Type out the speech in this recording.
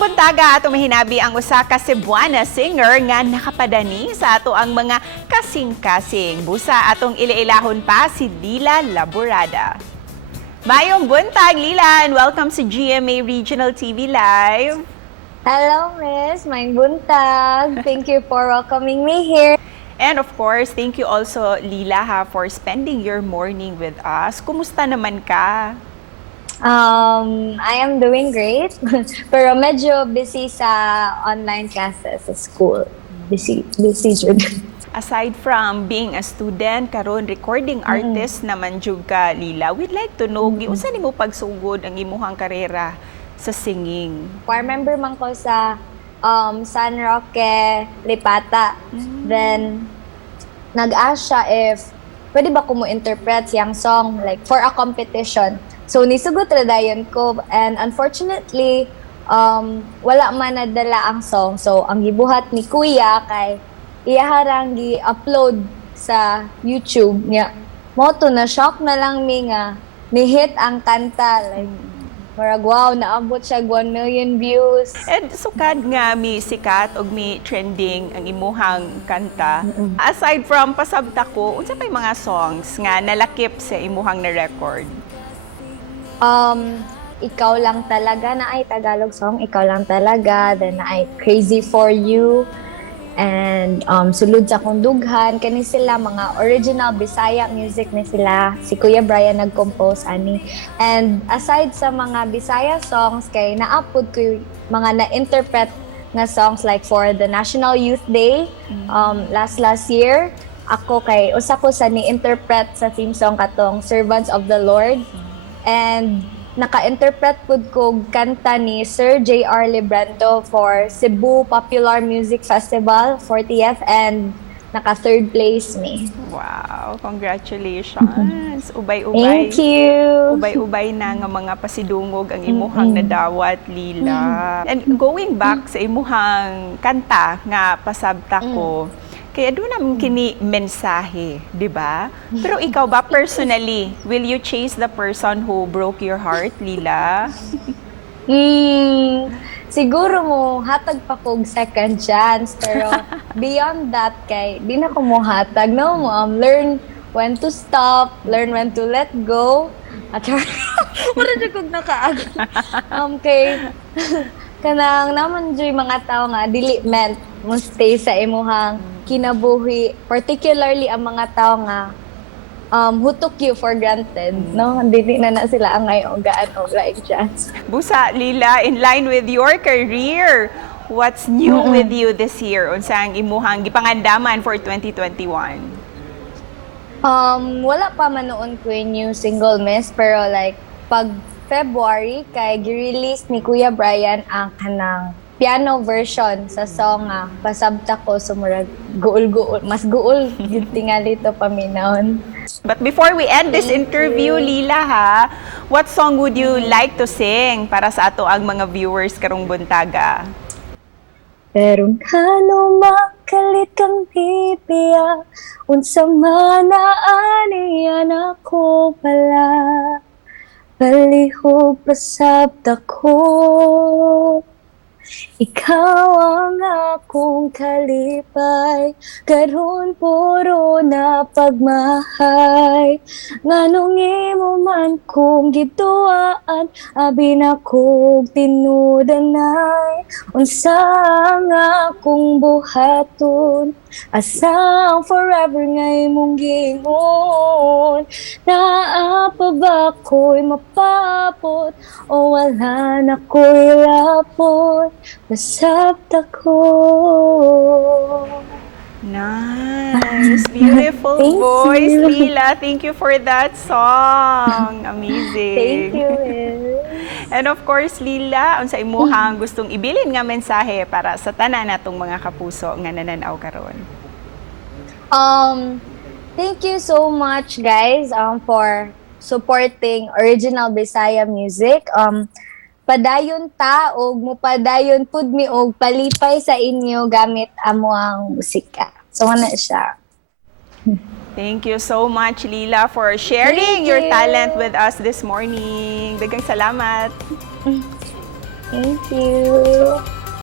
Karong buntaga ato mahinabi ang usa ka Cebuana singer nga nakapadani sa ato ang mga kasing-kasing. Busa atong ilailahon pa si Lila Laborada. Mayong buntag, Lila, and welcome to GMA Regional TV Live. Hello, Miss. Maing buntag. Thank you for welcoming me here. And of course, thank you also, Lila, for spending your morning with us. Kumusta naman ka? I am doing great. Pero medyo busy sa online classes sa school. Busy jud. Aside from being a student, karon recording artist naman jud ka, Lila, we'd like to know, giunsa nimo pagsugod ang imuhang karera sa singing? Choir member man ko sa San Roque, Lipata. Then, nag-ask siya if pwede ba ko mo interpret siyang song like for a competition. So, nisugot ra dayon ko, and unfortunately, wala man nadala ang song. So, ang gibuhat ni Kuya kay iyaharang gi-upload sa YouTube niya. Moto na shock na lang mi nga ni-hit ang kanta. Like, marag wow, naabot siya 1 million views. And sukad nga mi sikat og mi trending ang imuhang kanta. Aside from Pasabta Ko, unsa pay mga songs nga nalakip sa imuhang na-record? Ikaw lang talaga na ay Tagalog song, Ikaw lang talaga, then na ay Crazy for You, and Sulod sa Kong Dughan. Kani sila mga original Bisaya music ni sila. Si Kuya Brian nag-compose ani. And aside sa mga Bisaya songs, kay naapod ko mga na-interpret nga songs like for the National Youth Day last year. Ako kay usa ko sa ni-interpret sa theme song katong Servants of the Lord. And naka-interpret pud ko kanta ni Sir J.R. Librando for Cebu Popular Music Festival 40th, and naka-third place me. Wow, congratulations. Ubay-ubay. Thank you. Ubay-ubay na nga mga pasidungog ang imuhang nadawat, Lila. And going back sa imuhang kanta nga Pasabta Ko, kaya doon naman kini mensahe, di ba? Pero ikaw ba personally, will you chase the person who broke your heart, Lila? Siguro mo hatag pa kog second chance, pero beyond that kay di na ko mo hatag. No, learn when to stop, learn when to let go. At wala jud kog nakaag. Kay kanang naman jud mga tao nga dili meant mo stay sa imuhang kinabuhi, particularly ang mga tao nga who took you for granted, no? Dili na sila ang ngayon gaan o like chance. Busa, Lila, in line with your career, what's new with you this year? Unsa ang imuhang gipangandaman for 2021? Wala pa man noon ko yung new single, Miss, pero like pag February kay gi-release ni Kuya Brian ang kanang piano version sa song nga Pasabta Ko, sumurag guul-guul, mas guul yung tingali to paminaon. But before we end this interview, Lila, what song would you like to sing para sa ato ang mga viewers karong buntaga? Pero kano makalit kang pipiya, unsa man naaniyan ako pala, palihog pasabta ko. Ikaw ang akong kalipay, karon puro na pagmahay. Nganong imo man kong gituaan, abi na kong tinudanay. Unsa ang akong buhaton, asang forever nga imong gingon. Naa pa ba ko'y mapapot, o wala na ko'y lapot, Pasabta Ko. Nice. Beautiful voice, Lila. Thank you for that song. Amazing. Thank you, Will. And of course, Lila, unsa imuhang gustong ibilin nga mensahe para sa tanan natong mga kapuso nga nananaw karon? Thank you so much, guys, for supporting original Bisaya music. Padayon ta og mopadayon pud mi og palipay sa inyo gamit amo ang musika. So ana siya. Thank you so much, Lila, for sharing your talent with us this morning. Daghang salamat. Thank you.